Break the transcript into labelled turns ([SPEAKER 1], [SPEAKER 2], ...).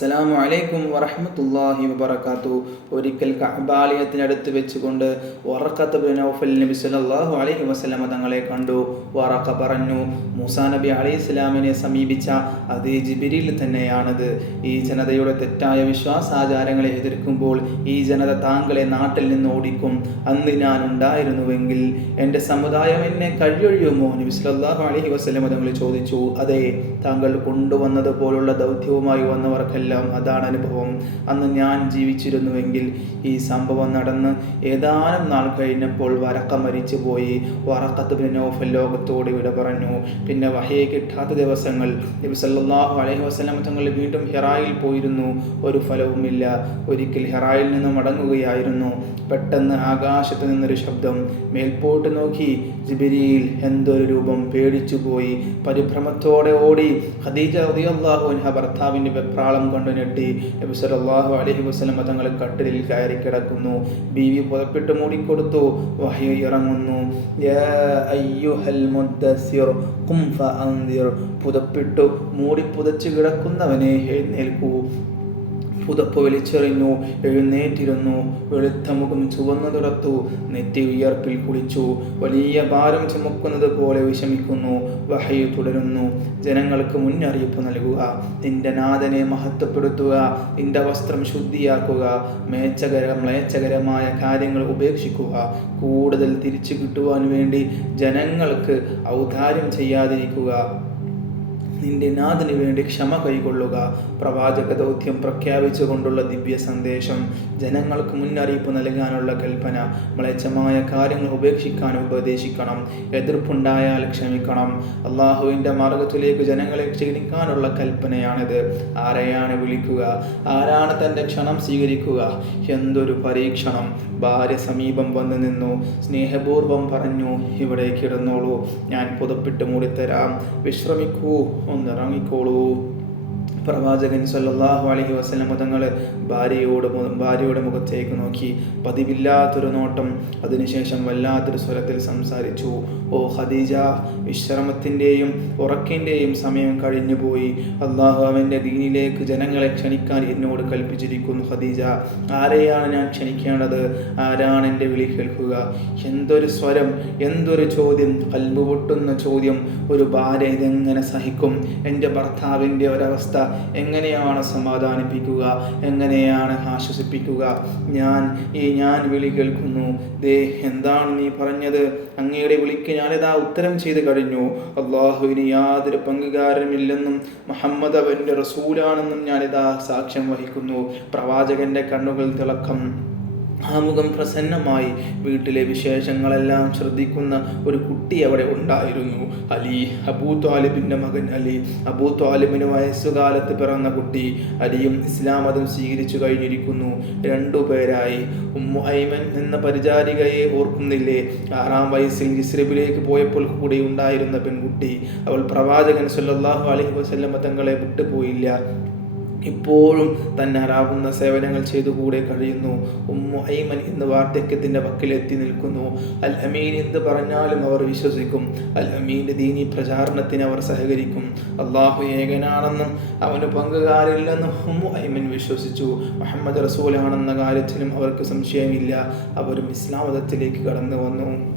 [SPEAKER 1] അസ്സലാമു അലൈക്കും വറഹമത്തല്ലാഹി വബർക്കാത്തു ഒരിക്കൽ കബാലയത്തിനടുത്ത് വെച്ചുകൊണ്ട് വറക്കത്ത് നൗഫൽ നബി സല്ലല്ലാഹു അലൈഹി വസ്ലാമ തങ്ങളെ കണ്ടു. വറക്ക പറഞ്ഞു മൂസാ നബി അലൈഹി ഇസ്ലാമിനെ സമീപിച്ച അതേ ജിബിരിൽ തന്നെയാണത്. ഈ ജനതയുടെ തെറ്റായ വിശ്വാസാചാരങ്ങളെ എതിർക്കുമ്പോൾ ഈ ജനത താങ്കളെ നാട്ടിൽ നിന്ന് ഓടിക്കും. അന്ന് ഞാൻ ഉണ്ടായിരുന്നുവെങ്കിൽ എന്റെ സമുദായം എന്നെ കഴിയൊഴിയുമോ? നബി സല്ലല്ലാഹു അലൈഹി വസ്ലമ തങ്ങൾ ചോദിച്ചു. അതെ താങ്കൾ കൊണ്ടുവന്നത് പോലുള്ള ദൗത്യവുമായി വന്നവർക്കെല്ലാം അതാണ് അനുഭവം. അന്ന് ഞാൻ ജീവിച്ചിരുന്നുവെങ്കിൽ ഈ സംഭവം നടന്ന് ഏതാനും നാൾ കഴിഞ്ഞപ്പോൾ വരക്ക മരിച്ചു പോയി വറക്കത്ത് പിന്നെ നോഫൽ ലോകത്തോട് വിട പറഞ്ഞു. പിന്നെ വഹയെ കിട്ടാത്ത ദിവസങ്ങൾ നബി സല്ലല്ലാഹു അലൈഹി വസ്ലാം തങ്ങൾ വീണ്ടും ഹെറായിൽ പോയിരുന്നു. ഒരു ഫലവുമില്ല. ഒരിക്കൽ ഹെറായിൽ നിന്ന് മടങ്ങുകയായിരുന്നു. പെട്ടെന്ന് ആകാശത്ത് നിന്നൊരു ശബ്ദം. മേൽപോട്ട് നോക്കി ജിബിരിയിൽ എന്തൊരു രൂപം പേടിച്ചുപോയി. പരിഭ്രമത്തോടെ ഓടി ഖദീജ റളിയല്ലാഹു അൻഹ ഭർത്താവിന്റെ വെപ്രാളം കൊണ്ട് ഞെട്ടി നബി അലഹി വസല്ലം തങ്ങൾ കട്ടിലിൽ കയറി കിടക്കുന്നു. ബീവി പുതപ്പിട്ട് മൂടിക്കൊടുത്തു. വഹ്യ ഇറങ്ങുന്നു. പുതപ്പിട്ടു. മൂടി പുതച്ചു കിടക്കുന്നവനെ എഴുന്നേൽക്കൂ. പുതപ്പ് വലിച്ചെറിഞ്ഞു എഴുന്നേറ്റിരുന്നു. വെളുത്ത മുഖം ചുവന്നു തുടത്തു നെറ്റി ഉയർപ്പിൽ കുളിച്ചു. വലിയ ഭാരം ചുമക്കുന്നത് പോലെ വിഷമിക്കുന്നു. വഹയു തുടരുന്നു. ജനങ്ങൾക്ക് മുന്നറിയിപ്പ് നൽകുക. നിന്റെ നാഥനെ മഹത്വപ്പെടുത്തുക. നിന്റെ വസ്ത്രം ശുദ്ധിയാക്കുക. മേച്ചകര മ്ലേച്ഛകരമായ കാര്യങ്ങൾ ഉപേക്ഷിക്കുക. കൂടുതൽ തിരിച്ചു കിട്ടുവാൻ വേണ്ടി ജനങ്ങൾക്ക് ഔദാര്യം ചെയ്യാതിരിക്കുക. നിന്റെ നാഥന് വേണ്ടി ക്ഷമ കൈകൊള്ളുക പ്രവാചക ദൗത്യം പ്രഖ്യാപിച്ചുകൊണ്ടുള്ള ദിവ്യ സന്ദേശം ജനങ്ങൾക്ക് മുന്നറിയിപ്പ് നൽകാനുള്ള കൽപ്പന. മ്ലേച്ഛമായ കാര്യങ്ങൾ ഉപേക്ഷിക്കാൻ ഉപദേശിക്കണം. എതിർപ്പുണ്ടായാൽ ക്ഷമിക്കണം. അള്ളാഹുവിന്റെ മാർഗത്തിലേക്ക് ജനങ്ങളെ ക്ഷണിക്കാനുള്ള കൽപ്പനയാണിത്. ആരെയാണ് വിളിക്കുക? ആരാണ് തന്റെ ക്ഷണം സ്വീകരിക്കുക? എന്തൊരു പരീക്ഷണം. ഭാര്യ സമീപം വന്നു നിന്നു. സ്നേഹപൂർവം പറഞ്ഞു ഇവിടെ കിടന്നോളൂ. ഞാൻ പുതപ്പിട്ട് മൂടിത്തരാം. വിശ്രമിക്കൂ. 나랑이코루 പ്രവാചകൻ സല്ലല്ലാഹു അലഹി വസ്ലം തങ്ങൾ ഭാര്യയോട് ഭാര്യയുടെ മുഖത്തേക്ക് നോക്കി. പതിവില്ലാത്തൊരു നോട്ടം അതിനുശേഷം വല്ലാത്തൊരു സ്വരത്തിൽ സംസാരിച്ചു. ഓ ഖദീജ വിശ്രമത്തിന്റെയും ഉറക്കിന്റെയും സമയം കഴിഞ്ഞുപോയി അള്ളാഹു അവന്റെ ദീനിലേക്ക് ജനങ്ങളെ ക്ഷണിക്കാൻ എന്നോട് കൽപ്പിച്ചിരിക്കുന്നു ഖദീജ. ആരെയാണ് ഞാൻ ക്ഷണിക്കേണ്ടത്? ആരാണ് എന്റെ വിളി കേൾക്കുക? എന്തൊരു സ്വരം എന്തൊരു ചോദ്യം കൽബ് പൊട്ടുന്ന ചോദ്യം. ഒരു ഭാര്യ ഇതെങ്ങനെ സഹിക്കും? എന്റെ ഭർത്താവിന്റെ ഒരവസ്ഥ എങ്ങനെയാണ് സമാധാനിപ്പിക്കുക? എങ്ങനെയാണ് ആശ്വസിപ്പിക്കുക? ഞാൻ ഈ ഞാൻ വിളി കേൾക്കുന്നു. ദേ എന്താണ് നീ പറഞ്ഞത്? അങ്ങയുടെ വിളിക്ക് ഞാനിതാ ഉത്തരം ചെയ്ത് കഴിഞ്ഞു. അള്ളാഹുവിന് യാതൊരു പങ്കുകാരനുമില്ലെന്നും മുഹമ്മദ് അവന്റെ റസൂലാണെന്നും ഞാനിതാ സാക്ഷ്യം വഹിക്കുന്നു. പ്രവാചകന്റെ കണ്ണുകൾ തിളക്കം. ആ മുഖം പ്രസന്നമായി. വീട്ടിലെ വിശേഷങ്ങളെല്ലാം ശ്രദ്ധിക്കുന്ന ഒരു കുട്ടി അവിടെ ഉണ്ടായിരുന്നു. അലി അബൂ താലിബിന്റെ മകൻ അലി അബൂ താലിബിന് വയസ്സുകാലത്ത് പിറന്ന കുട്ടി അലിയും ഇസ്ലാം മതം സ്വീകരിച്ചു കഴിഞ്ഞിരിക്കുന്നു. രണ്ടു പേരായി. ഉമ്മു ഐമൻ എന്ന പരിചാരികയെ ഓർക്കുന്നില്ലേ? ആറാം വയസ്സിൽ ഇസ്രബിലേക്ക് പോയപ്പോൾ കൂടെ ഉണ്ടായിരുന്ന പെൺകുട്ടി. അവൾ പ്രവാചകൻ സല്ലാഹു അലഹി വസല്ലമ തങ്ങളെ വിട്ടുപോയില്ല. ഇപ്പോഴും തന്നെ അറാവുന്ന സേവനങ്ങൾ ചെയ്തുകൂടെ കഴിയുന്നു. ഉമ്മു ഐമൻ ഇന്ന് വാർദ്ധക്യത്തിന്റെ വക്കിലെത്തി നിൽക്കുന്നു. അൽ അമീൻ എന്ത് പറഞ്ഞാലും അവർ വിശ്വസിക്കും. അൽ അമീന്റെ ദീനി പ്രചാരണത്തിന് അവർ സഹകരിക്കും. അള്ളാഹു ഏകനാണെന്നും അവന് പങ്കുകാരില്ലെന്നും ഉമ്മു ഐമൻ വിശ്വസിച്ചു. മുഹമ്മദ് റസൂലാണെന്ന കാര്യത്തിലും അവർക്ക് സംശയമില്ല. അവരും ഇസ്ലാമതത്തിലേക്ക് കടന്നു വന്നു